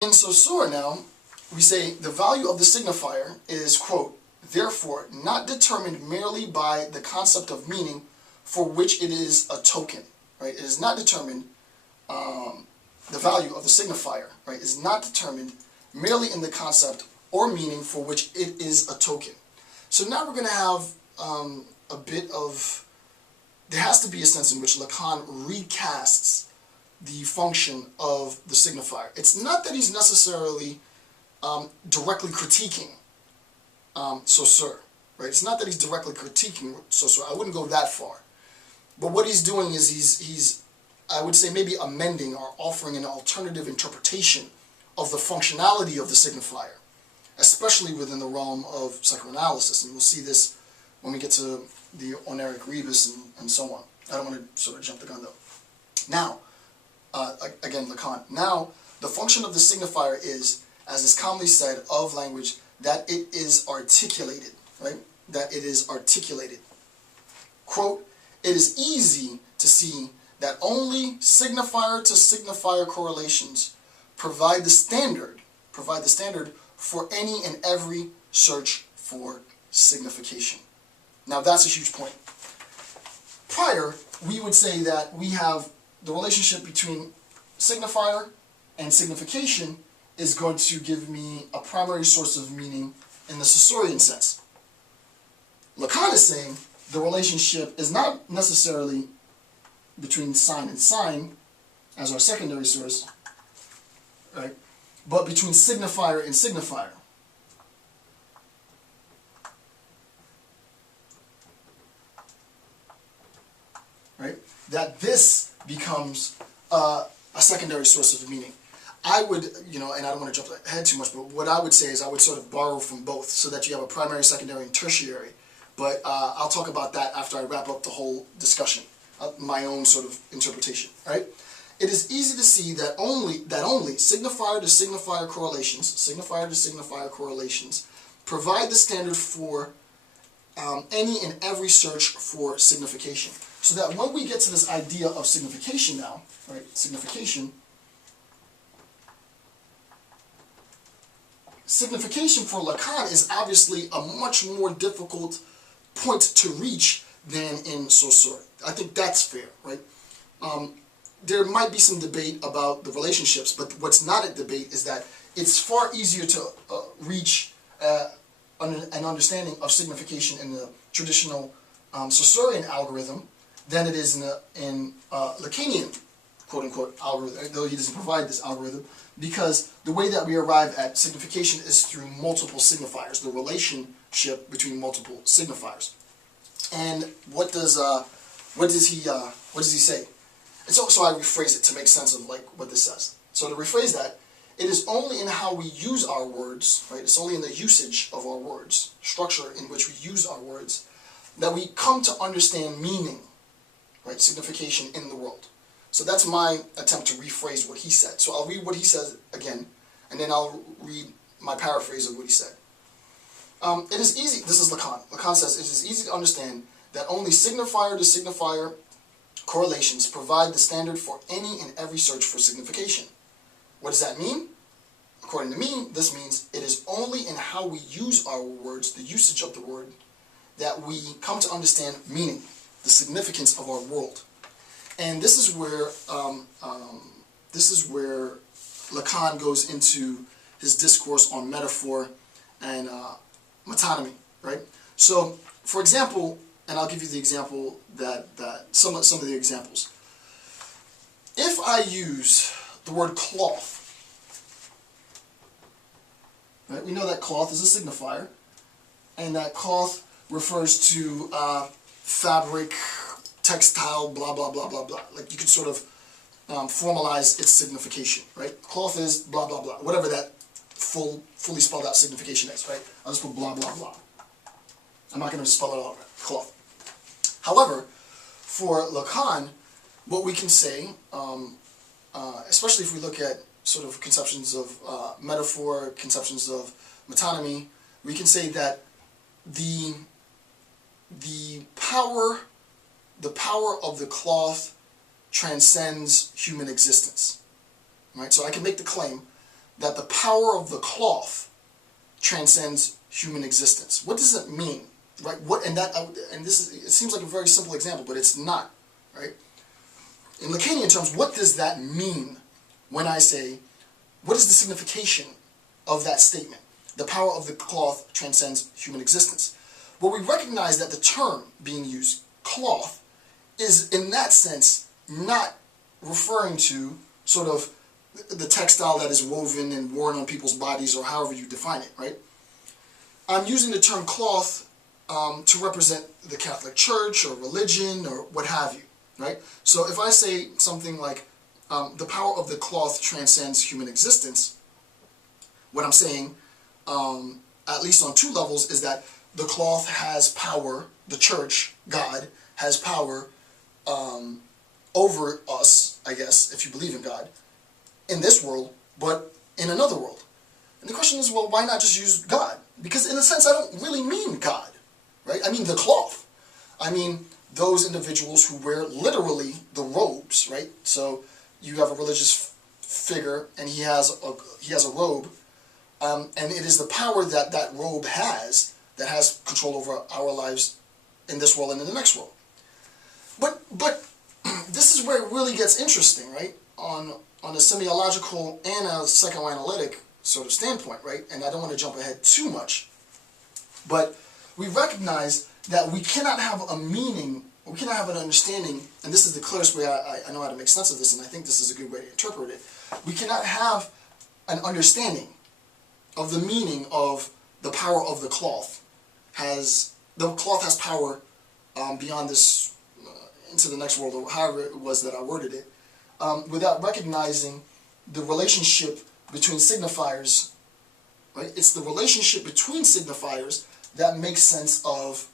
In Saussure now, we say the value of the signifier is, quote, therefore not determined merely by the concept of meaning for which it is a token, right? It is not determined, the value of the signifier, right, is not determined merely in the concept or meaning for which it is a token. So now we're going to have a bit of, there has to be a sense in which Lacan recasts the function of the signifier. It's not that he's necessarily directly critiquing Saussure, right? It's not that he's directly critiquing Saussure. I wouldn't go that far. But what he's doing is he's I would say maybe amending or offering an alternative interpretation of the functionality of the signifier, especially within the realm of psychoanalysis. And we'll see this when we get to the oneric rebus and so on. I don't want to sort of jump the gun though. Now, again, Lacan. Now, the function of the signifier is, as is commonly said of language, that it is articulated, right? That it is articulated. Quote, it is easy to see that only signifier to signifier correlations provide the standard for any and every search for signification. Now that's a huge point. Prior, we would say that we have the relationship between signifier and signification is going to give me a primary source of meaning in the Saussurean sense. Lacan is saying the relationship is not necessarily between sign and sign as our secondary source, right? But between signifier and signifier. Right? That this becomes a secondary source of meaning. I would, and I don't want to jump ahead too much, but what I would say is I would sort of borrow from both so that you have a primary, secondary, and tertiary. But I'll talk about that after I wrap up the whole discussion, my own sort of interpretation, right? It is easy to see that only signifier to signifier correlations provide the standard for any and every search for signification. So that when we get to this idea of signification now, right, signification for Lacan is obviously a much more difficult point to reach than in Saussure. I think that's fair, right? There might be some debate about the relationships, but what's not at debate is that it's far easier to reach an understanding of signification in the traditional Saussurean algorithm than it is in Lacanian, quote-unquote, algorithm, though he doesn't provide this algorithm, because the way that we arrive at signification is through multiple signifiers, the relationship between multiple signifiers. And what does he say? And so I rephrase it to make sense of like what this says. So to rephrase that, it is only in how we use our words, right? It's only in the usage of our words, structure in which we use our words, that we come to understand meaning, right? Signification in the world. So that's my attempt to rephrase what he said. So I'll read what he says again, and then I'll read my paraphrase of what he said. It is easy, this is Lacan. Lacan says, it is easy to understand that only signifier to signifier correlations provide the standard for any and every search for signification. What does that mean? According to me, this means it is only in how we use our words, the usage of the word, that we come to understand meaning, the significance of our world. And this is where Lacan goes into his discourse on metaphor and metonymy, right? So, for example, and I'll give you the example that some of the examples. If I use the word cloth, right? We know that cloth is a signifier, and that cloth refers to fabric, textile, blah, blah, blah, blah, blah. Like you could sort of formalize its signification, right? Cloth is blah, blah, blah, whatever that fully spelled out signification is, right? I'll just put blah, blah, blah. I'm not going to spell it out, right? Cloth. However, for Lacan, what we can say, especially if we look at sort of conceptions of metaphor, conceptions of metonymy, we can say that the power of the cloth transcends human existence. Right? So I can make the claim that the power of the cloth transcends human existence. What does it mean? Right? It seems like a very simple example, but it's not. Right? In Lacanian terms, what does that mean when I say, what is the signification of that statement? The power of the cloth transcends human existence. Well, we recognize that the term being used, cloth, is in that sense not referring to sort of the textile that is woven and worn on people's bodies, or however you define it, right? I'm using the term cloth to represent the Catholic Church or religion or what have you, right? So if I say something like, the power of the cloth transcends human existence, what I'm saying, at least on two levels, is that the cloth has power, the church, God, has power over us, I guess, if you believe in God, in this world, but in another world. And the question is, well, why not just use God? Because in a sense, I don't really mean God, right? I mean the cloth. I mean those individuals who wear literally the robes, right? So you have a religious figure, and he has a robe, and it is the power that that robe has that has control over our lives in this world and in the next world. But this is where it really gets interesting, right? On a semiological and a psychoanalytic sort of standpoint, right? And I don't want to jump ahead too much, but we recognize that we cannot have a meaning, we cannot have an understanding, and this is the clearest way I know how to make sense of this, and I think this is a good way to interpret it. We cannot have an understanding of the meaning of the power of the cloth. The cloth has power beyond this, into the next world, or however it was that I worded it, without recognizing the relationship between signifiers, right? It's the relationship between signifiers that makes sense of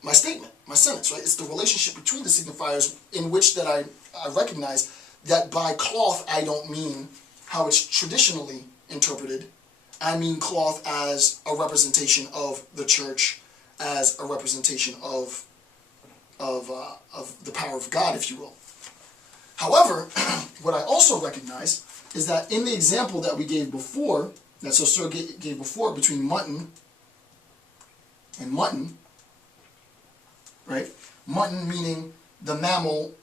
my statement, my sentence, right? It's the relationship between the signifiers in which that I recognize that by cloth I don't mean how it's traditionally interpreted. I mean cloth as a representation of the church, as a representation of the power of God, if you will. However, what I also recognize is that in the example that we gave before, that Saussure gave before, between mutton and mutton, right? Mutton meaning the mammal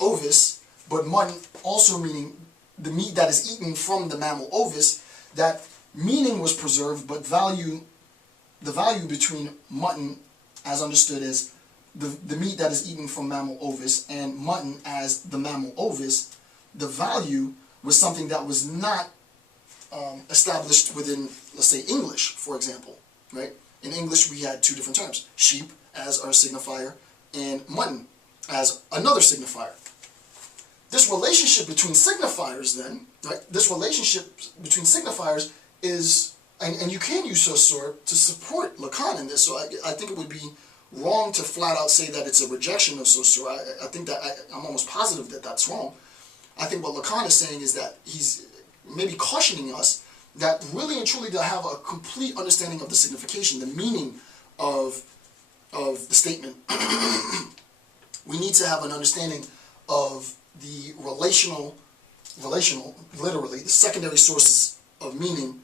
ovis, but mutton also meaning the meat that is eaten from the mammal ovis. That meaning was preserved, but the value between mutton, as understood as the meat that is eaten from mammal ovis, and mutton as the mammal ovis, the value was something that was not established within, let's say, English, for example, right? In English, we had two different terms: sheep as our signifier, and mutton as another signifier. This relationship between signifiers, then, right? This relationship between signifiers is, and you can use Saussure to support Lacan in this. So I think it would be wrong to flat out say that it's a rejection of Saussure. I think that I'm almost positive that that's wrong. I think what Lacan is saying is that he's maybe cautioning us that really and truly to have a complete understanding of the signification, the meaning of the statement, we need to have an understanding of the relational, literally, the secondary sources of meaning,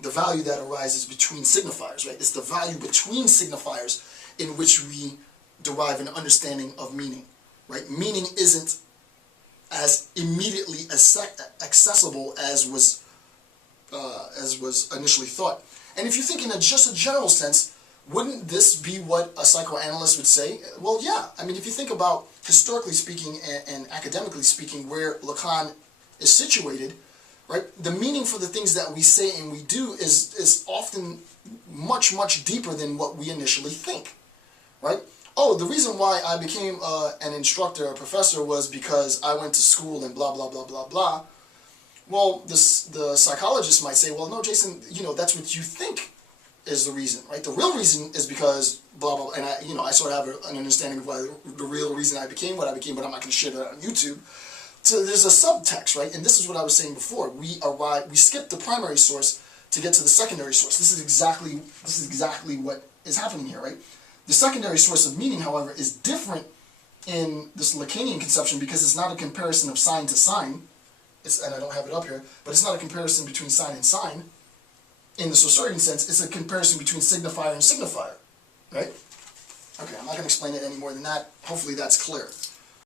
the value that arises between signifiers, right? It's the value between signifiers in which we derive an understanding of meaning, right? Meaning isn't as immediately accessible as was initially thought. And if you think in just a general sense, wouldn't this be what a psychoanalyst would say? Well, yeah. I mean, if you think about, historically speaking and academically speaking, where Lacan is situated, right? The meaning for the things that we say and we do is often much, much deeper than what we initially think, right? Oh, the reason why I became an instructor, a professor, was because I went to school and blah, blah, blah, blah, blah. Well, the psychologist might say, well, no, Jason, that's what you think is the reason, right? The real reason is because blah, blah, and I sort of have an understanding of why the real reason I became what I became, but I'm not going to share that on YouTube. So there's a subtext, right? And this is what I was saying before. We skip the primary source to get to the secondary source. This is exactly what is happening here, right? The secondary source of meaning, however, is different in this Lacanian conception because it's not a comparison of sign to sign, and I don't have it up here, but it's not a comparison between sign and sign. In the Saussurean sense, it's a comparison between signifier and signifier, right? Okay, I'm not going to explain it any more than that. Hopefully that's clear.